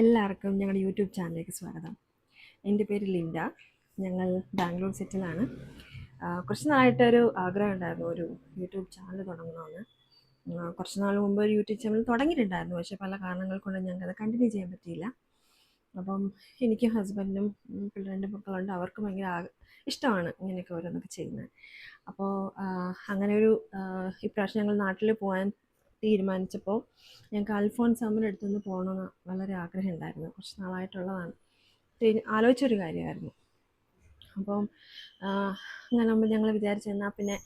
എല്ലാവർക്കും ഞങ്ങളുടെ യൂട്യൂബ് ചാനലിലേക്ക് സ്വാഗതം. എൻ്റെ പേര് ലിൻഡ. ഞങ്ങൾ ബാംഗ്ലൂർ സെറ്റിലാണ്. കുറച്ച് നാളായിട്ടൊരു ആഗ്രഹം ഉണ്ടായിരുന്നു, ഒരു യൂട്യൂബ് ചാനൽ തുടങ്ങണമെന്ന്. കുറച്ച് നാൾ മുമ്പ് ഒരു യൂട്യൂബ് ചാനൽ തുടങ്ങിയിട്ടുണ്ടായിരുന്നു, പക്ഷേ പല കാരണങ്ങൾ കൊണ്ട് ഞങ്ങൾക്കത് കണ്ടിന്യൂ ചെയ്യാൻ പറ്റിയില്ല. അപ്പം എനിക്കും ഹസ്ബൻഡിനും രണ്ട് മക്കളുണ്ട്, അവർക്ക് ഭയങ്കര ഇഷ്ടമാണ് ഇങ്ങനെയൊക്കെ ഓരോന്നൊക്കെ ചെയ്യുന്നത്. അപ്പോൾ അങ്ങനെ ഒരു ഇപ്രാവശ്യം ഞങ്ങൾ നാട്ടിൽ പോകാൻ തീരുമാനിച്ചപ്പോൾ ഞങ്ങൾക്ക് അൽഫോൻസാമിൻ്റെ അടുത്തുനിന്ന് പോകണമെന്ന് വളരെ ആഗ്രഹം ഉണ്ടായിരുന്നു. കുറച്ച് നാളായിട്ടുള്ളതാണ്, ആലോചിച്ചൊരു കാര്യമായിരുന്നു. അപ്പം അങ്ങനെ ആകുമ്പോൾ ഞങ്ങൾ വിചാരിച്ചെന്നാൽ പിന്നെ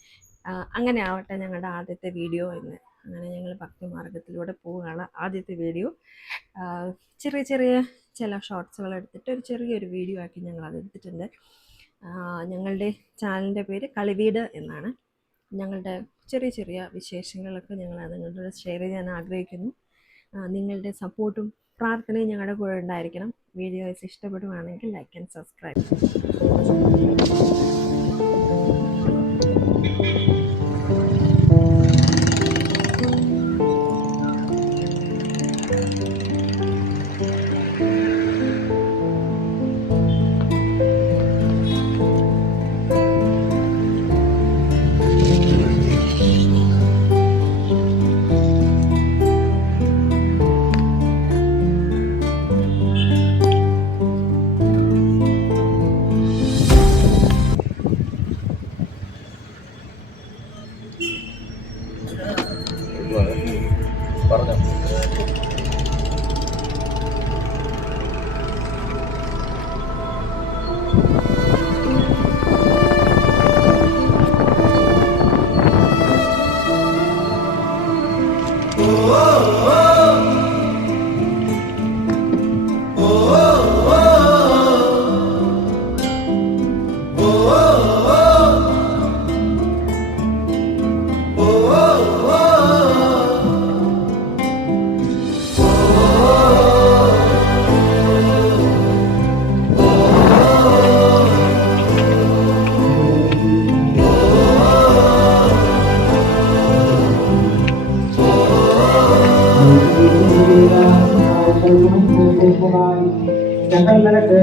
അങ്ങനെ ആവട്ടെ ഞങ്ങളുടെ ആദ്യത്തെ വീഡിയോ എന്ന്. അങ്ങനെ ഞങ്ങൾ ഭക്തിമാർഗത്തിലൂടെ പോവുകയാണ്. ആദ്യത്തെ വീഡിയോ ചെറിയ ചെറിയ ചില ഷോർട്സുകൾ എടുത്തിട്ട് ഒരു ചെറിയൊരു വീഡിയോ ആക്കി ഞങ്ങൾ അതെടുത്തിട്ടുണ്ട്. ഞങ്ങളുടെ ചാനലിൻ്റെ പേര് കളിവീട് എന്നാണ്. ഞങ്ങളുടെ ചെറിയ ചെറിയ വിശേഷങ്ങളൊക്കെ ഞങ്ങൾ നിങ്ങളോട് ഷെയർ ചെയ്യാൻ ആഗ്രഹിക്കുന്നു. നിങ്ങളുടെ സപ്പോർട്ടും പ്രാർത്ഥനയും ഞങ്ങളുടെ കൂടെ ഉണ്ടായിരിക്കണം. വീഡിയോസ് ഇഷ്ടപ്പെടുകയാണെങ്കിൽ ലൈക്ക് ആൻഡ് സബ്സ്ക്രൈബ്. പറഞ്ഞോ. ഞങ്ങൾ നിനക്ക്